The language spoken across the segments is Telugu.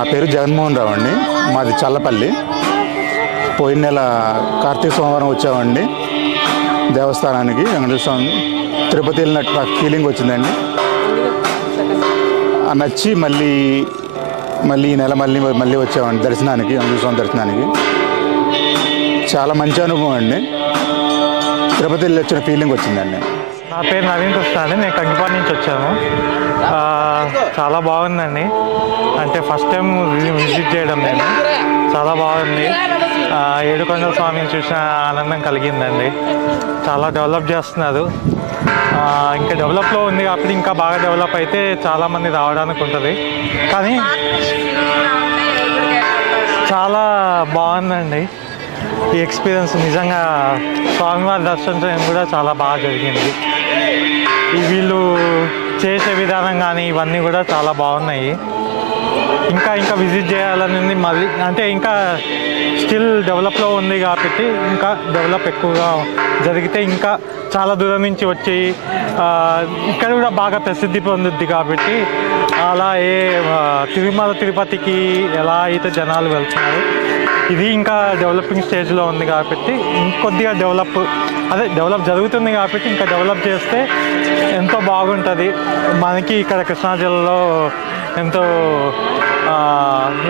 నా పేరు జగన్మోహన్ రావు అండి. మాది చల్లపల్లి. పోయిన నెల కార్తీక సోమవారం వచ్చామండి దేవస్థానానికి. వెంకటేశ్వర స్వామి తిరుపతి వెళ్ళినట్టు నాకు ఫీలింగ్ వచ్చిందండి. నచ్చి మళ్ళీ ఈ నెల మళ్ళీ వచ్చామండి దర్శనానికి, వెంకటేశ్వర స్వామి దర్శనానికి. చాలా మంచి అనుభవం అండి. తిరుపతి వెళ్ళి వచ్చిన ఫీలింగ్ వచ్చిందండి. నా పేరు నవీన్ కృష్ణ అండి. నేను కంకిపాడు నుంచి వచ్చాను. చాలా బాగుందండి. అంటే ఫస్ట్ టైం విజిట్ చేయడం నేను. చాలా బాగుంది. ఏడుకొండల స్వామిని చూసిన ఆనందం కలిగిందండి. చాలా డెవలప్ చేస్తున్నారు. ఇంకా డెవలప్లో ఉంది కాబట్టి ఇంకా బాగా డెవలప్ అయితే చాలామంది రావడానికి ఉంటుంది. కానీ చాలా బాగుందండి ఈ ఎక్స్పీరియన్స్. నిజంగా స్వామివారి దర్శనం కూడా చాలా బాగా జరిగింది. వీళ్ళు చేసే విధానం కానీ ఇవన్నీ కూడా చాలా బాగున్నాయి. ఇంకా విజిట్ చేయాలని మళ్ళీ అంటే ఇంకా స్టిల్ డెవలప్లో ఉంది కాబట్టి ఇంకా డెవలప్ ఎక్కువగా జరిగితే ఇంకా చాలా దూరం నుంచి వచ్చి ఇక్కడ కూడా బాగా ప్రసిద్ధి పొందుద్ది కాబట్టి అలా తిరుపతికి ఎలా అయితే జనాలు వెళ్తున్నారు, ఇది ఇంకా డెవలపింగ్ స్టేజ్లో ఉంది కాబట్టి ఇంకొద్దిగా డెవలప్ జరుగుతుంది కాబట్టి ఇంకా డెవలప్ చేస్తే ఎంతో బాగుంటుంది. మనకి ఇక్కడ కృష్ణా జిల్లాలో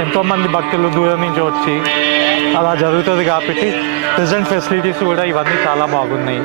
ఎంతోమంది భక్తులు దూరం నుంచి వచ్చి అలా జరుగుతుంది కాబట్టి ప్రెజెంట్ ఫెసిలిటీస్ కూడా ఇవన్నీ చాలా బాగున్నాయి.